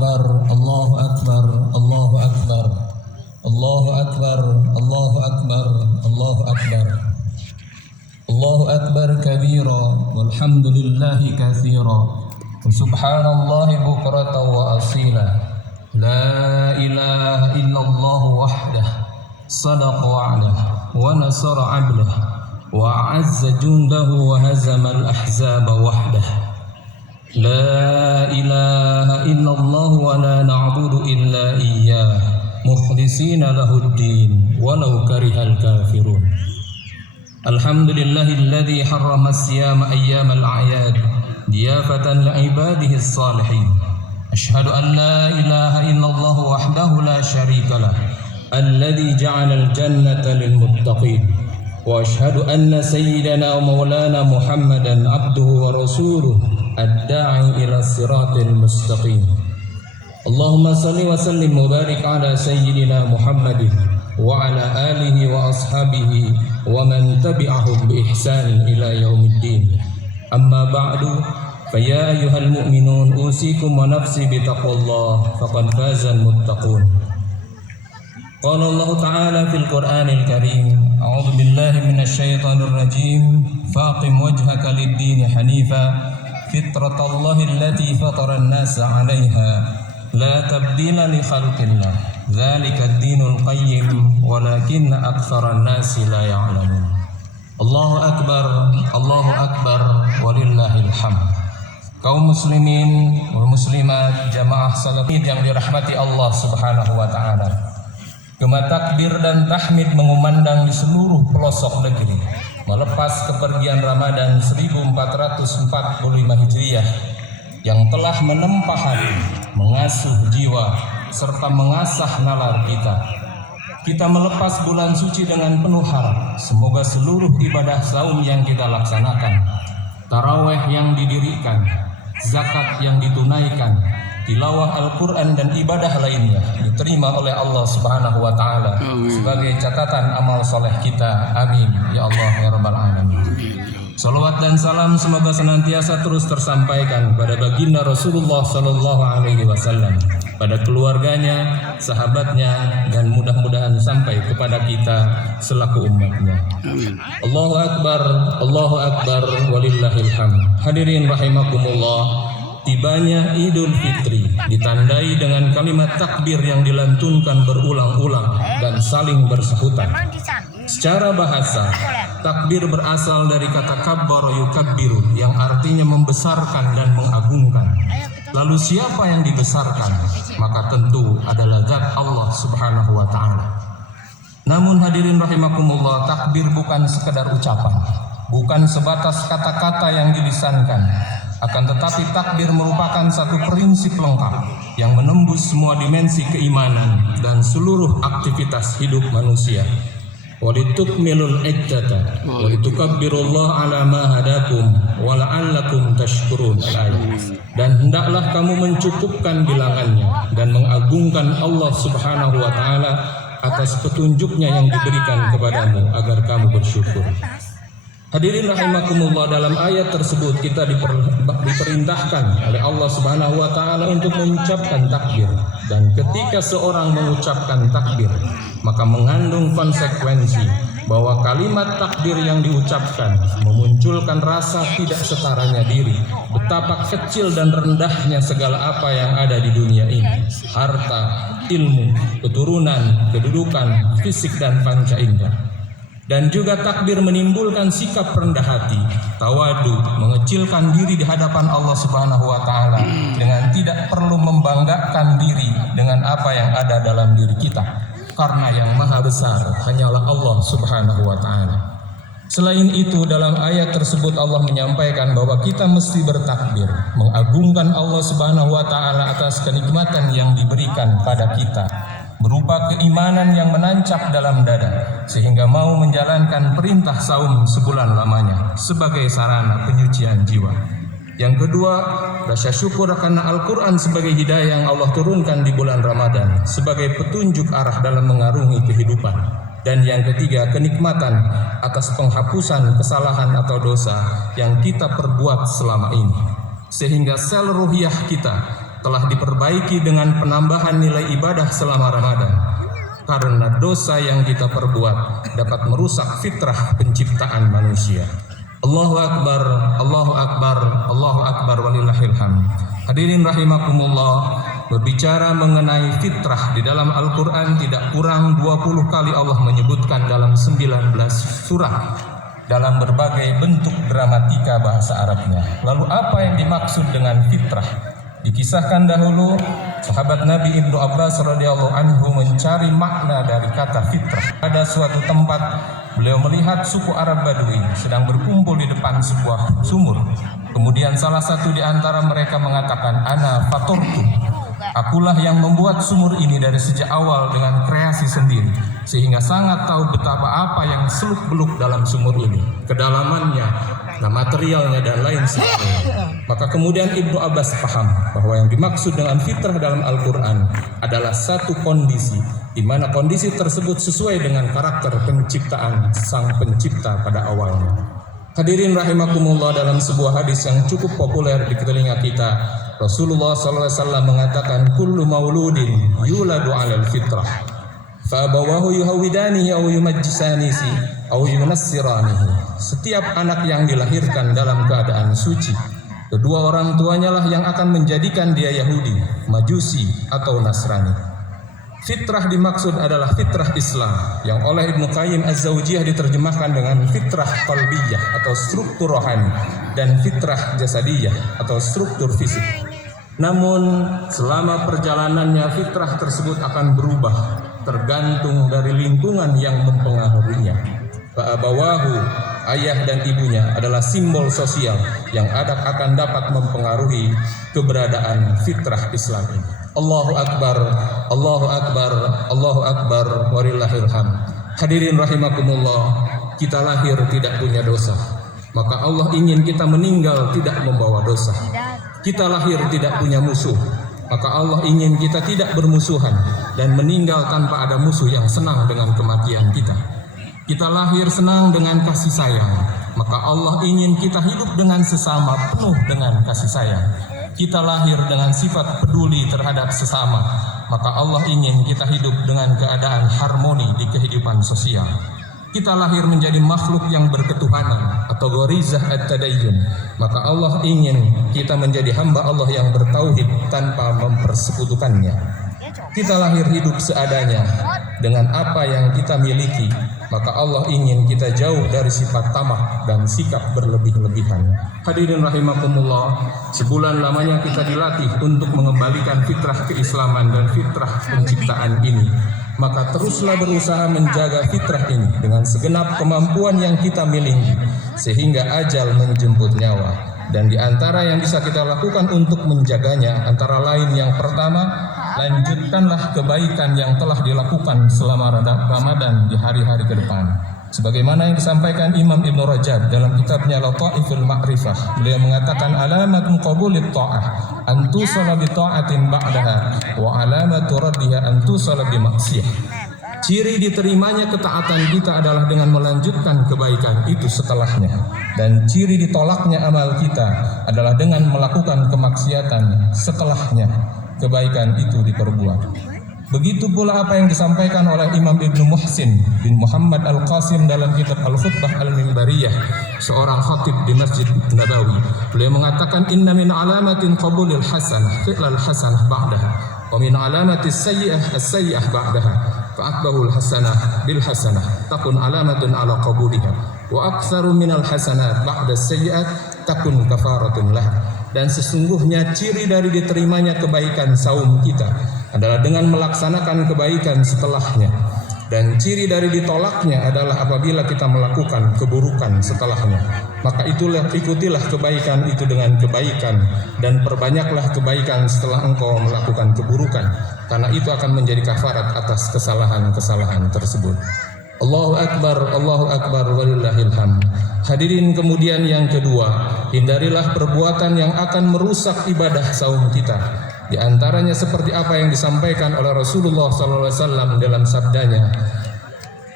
أكبر الله أكبر الله أكبر الله أكبر الله أكبر الله أكبر الله أكبر كبيرا والحمد لله كثيرا وسبحان الله بكرة وأصيلا لا إله إلا الله وحده صدق وعده ونصر عبده وأعز جنده وهزم الأحزاب وحده لا إله إلا الله ولا نعبد إلا إياه مخلصين له الدين ولو كره الكافرون الحمد لله الذي حرم الصيام أيام الأعياد ضيافة لعباده الصالحين أشهد أن لا إله إلا الله وحده لا شريك له الذي جعل الجنة للمتقين وأشهد أن سيدنا ومولانا محمدا عبده ورسوله الداعي إلى الصراط المستقيم اللهم صل وسلم وبارك على سيدنا محمد وعلى آله وأصحابه ومن تبعهم بإحسان إلى يوم الدين أما بعد فيا أيها المؤمنون أوصيكم ونفسي بتقوى الله فقد فاز المتقون قال الله تعالى في القرآن الكريم أعوذ بالله من الشيطان الرجيم فأقم وجهك للدين حنيفا فطرة الله التي فطر الناس عليها لا تبديل لخلق الله ذلك الدين القيم ولكن أكثر الناس لا يعلمون الله أكبر ولله الحمد. Kaum muslimin wal muslimat jamaah salatin yang dirahmati Allah Subhanahu wa taala. Gema takbir dan tahmid mengumandang di seluruh pelosok negeri melepas kepergian Ramadan 1445 Hijriah yang telah menempa hati, mengasuh jiwa serta mengasah nalar kita. Kita melepas bulan suci dengan penuh harap semoga seluruh ibadah saum yang kita laksanakan, taraweh yang didirikan, zakat yang ditunaikan, tilawah Al-Quran dan ibadah lainnya diterima oleh Allah Subhanahu wa Ta'ala sebagai catatan amal soleh kita. Amin ya Allah ya Rabbal Alamin. Salawat dan salam semoga senantiasa terus tersampaikan pada baginda Rasulullah Sallallahu Alaihi Wasallam, pada keluarganya, sahabatnya, dan mudah-mudahan sampai kepada kita selaku umatnya. Allahu Akbar, walillahil hamd. Hadirin rahimakumullah, tibanya Idul Fitri ditandai dengan kalimat takbir yang dilantunkan berulang-ulang dan saling bersahutan. Secara bahasa, takbir berasal dari kata kabbara yukabbiru yang artinya membesarkan dan mengagungkan. Lalu siapa yang dibesarkan? Maka tentu adalah zat Allah Subhanahu wa Ta'ala. Namun hadirin rahimakumullah, takbir bukan sekedar ucapan, bukan sebatas kata-kata yang dilisankan. Akan tetapi takbir merupakan satu prinsip lengkap yang menembus semua dimensi keimanan dan seluruh aktivitas hidup manusia. Walitukmilul iddata walitukabbirullaha ala ma hadakum wala'allakum tashkurun. Dan hendaklah kamu mencukupkan bilangannya dan mengagungkan Allah Subhanahu wa Ta'ala atas petunjuknya yang diberikan kepadamu agar kamu bersyukur. Hadirin rahimakumullah, dalam ayat tersebut kita diperintahkan oleh Allah Subhanahu wa Ta'ala untuk mengucapkan takbir. Dan ketika seorang mengucapkan takbir, maka mengandung konsekuensi bahwa kalimat takbir yang diucapkan memunculkan rasa tidak setaranya diri, betapa kecil dan rendahnya segala apa yang ada di dunia ini, harta, ilmu, keturunan, kedudukan, fisik dan panca indera. Dan juga takbir menimbulkan sikap rendah hati, tawadu, mengecilkan diri di hadapan Allah Subhanahu wa Ta'ala dengan tidak perlu membanggakan diri dengan apa yang ada dalam diri kita, karena yang maha besar hanyalah Allah Subhanahu wa Ta'ala. Selain itu, dalam ayat tersebut Allah menyampaikan bahwa kita mesti bertakbir, mengagungkan Allah Subhanahu wa Ta'ala atas kenikmatan yang diberikan pada kita, berupa keimanan yang menancap dalam dada sehingga mau menjalankan perintah saum sebulan lamanya sebagai sarana penyucian jiwa. Yang kedua, rasa syukur karena Al-Quran sebagai hidayah yang Allah turunkan di bulan Ramadan sebagai petunjuk arah dalam mengarungi kehidupan. Dan yang ketiga, kenikmatan atas penghapusan kesalahan atau dosa yang kita perbuat selama ini, sehingga sel ruhiyah kita telah diperbaiki dengan penambahan nilai ibadah selama Ramadan. Karena dosa yang kita perbuat dapat merusak fitrah penciptaan manusia. Allahu Akbar, Allahu Akbar, Allahu Akbar walillahil hamd. Hadirin rahimakumullah, berbicara mengenai fitrah di dalam Al-Quran tidak kurang 20 kali Allah menyebutkan dalam 19 surah dalam berbagai bentuk dramatika bahasa Arabnya. Lalu apa yang dimaksud dengan fitrah? Dikisahkan dahulu sahabat Nabi Ibnu Abbas radhiyallahu anhu mencari makna dari kata fitrah. Pada suatu tempat beliau melihat suku Arab Badui sedang berkumpul di depan sebuah sumur. Kemudian salah satu di antara mereka mengatakan, "Ana faturtu." Akulah yang membuat sumur ini dari sejak awal dengan kreasi sendiri, sehingga sangat tahu betapa apa yang seluk-beluk dalam sumur ini, kedalamannya, nah materialnya dan lain sebagainya. Maka kemudian Ibnu Abbas paham bahwa yang dimaksud dengan fitrah dalam Al-Quran adalah satu kondisi, di mana kondisi tersebut sesuai dengan karakter penciptaan sang pencipta pada awalnya. Hadirin rahimakumullah, dalam sebuah hadis yang cukup populer di telinga kita, Rasulullah SAW mengatakan, "Kullu mauludin yuladu 'alal fitrah, fa abawahu yuhawidanihi aw yumajjisanihi aw yunassiranihi." Setiap anak yang dilahirkan dalam keadaan suci, kedua orang tuanya lah yang akan menjadikan dia Yahudi, Majusi atau Nasrani. Fitrah dimaksud adalah fitrah Islam yang oleh Ibnu Qayyim Az-Zawjiyah diterjemahkan dengan fitrah qalbiyah atau struktur rohani dan fitrah jasadiyah atau struktur fisik. Namun selama perjalanannya fitrah tersebut akan berubah tergantung dari lingkungan yang mempengaruhinya. Fa'abawahu, ayah dan ibunya adalah simbol sosial yang akan dapat mempengaruhi keberadaan fitrah Islam ini. Allahu Akbar, Allahu Akbar, Allahu Akbar, walillahil hamd. Hadirin rahimakumullah, kita lahir tidak punya dosa, maka Allah ingin kita meninggal tidak membawa dosa. Kita lahir tidak punya musuh, maka Allah ingin kita tidak bermusuhan dan meninggal tanpa ada musuh yang senang dengan kematian kita. Kita lahir senang dengan kasih sayang, maka Allah ingin kita hidup dengan sesama penuh dengan kasih sayang. Kita lahir dengan sifat peduli terhadap sesama, maka Allah ingin kita hidup dengan keadaan harmoni di kehidupan sosial. Kita lahir menjadi makhluk yang berketuhanan atau gharizah at-tadayyun, maka Allah ingin kita menjadi hamba Allah yang bertauhid tanpa mempersekutukannya. Kita lahir hidup seadanya dengan apa yang kita miliki, maka Allah ingin kita jauh dari sifat tamak dan sikap berlebih-lebihan. Hadirin rahimakumullah, sebulan lamanya kita dilatih untuk mengembalikan fitrah keislaman dan fitrah penciptaan ini. Maka teruslah berusaha menjaga fitrah ini dengan segenap kemampuan yang kita miliki, sehingga ajal menjemput nyawa. Dan di antara yang bisa kita lakukan untuk menjaganya antara lain, yang pertama, lanjutkanlah kebaikan yang telah dilakukan selama Ramadan di hari-hari ke depan. Sebagaimana yang disampaikan Imam Ibnu Rajab dalam kitabnya Lataiful Ma'rifah, beliau mengatakan alamatun qabulit ta'ah an tusala bi ta'atin ba'daha wa alamatu raddiha an tusala bi maksiyah. Ciri diterimanya ketaatan kita adalah dengan melanjutkan kebaikan itu setelahnya, dan ciri ditolaknya amal kita adalah dengan melakukan kemaksiatan setelahnya kebaikan itu diperbuat. Begitu pula apa yang disampaikan oleh Imam Ibnu Muhsin bin Muhammad Al-Qasim dalam kitab Al-Khutbah Al-Mimbariyah, seorang khatib di Masjid Nabawi. Beliau mengatakan, inna min alamatin qabulil hasanah fi'lal hasanah ba'daha wa min alamatis sayyi'ah as-sayyi'ah ba'daha fa'akbahul hasanah bil hasanah takun alamatun ala qabuliha wa aktsaru minal hasanat ba'da sayyi'at takun kafaratun laha. Dan sesungguhnya ciri dari diterimanya kebaikan saum kita adalah dengan melaksanakan kebaikan setelahnya, dan ciri dari ditolaknya adalah apabila kita melakukan keburukan setelahnya. Maka ikutilah kebaikan itu dengan kebaikan, dan perbanyaklah kebaikan setelah engkau melakukan keburukan, karena itu akan menjadi kafarat atas kesalahan-kesalahan tersebut. Allahu Akbar, walillahil hamd. Hadirin, kemudian yang kedua, hindarilah perbuatan yang akan merusak ibadah saum kita. Di antaranya seperti apa yang disampaikan oleh Rasulullah SAW dalam sabdanya,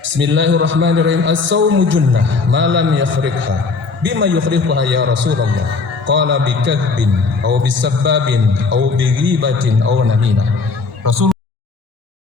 Bismillahirrahmanirrahim, as-sawmu junnah ma lam yafriqha bima yufriquha ya Rasulullah. qala bikadzbin aw bisabbabin aw bighibatin aw namimah. Rasul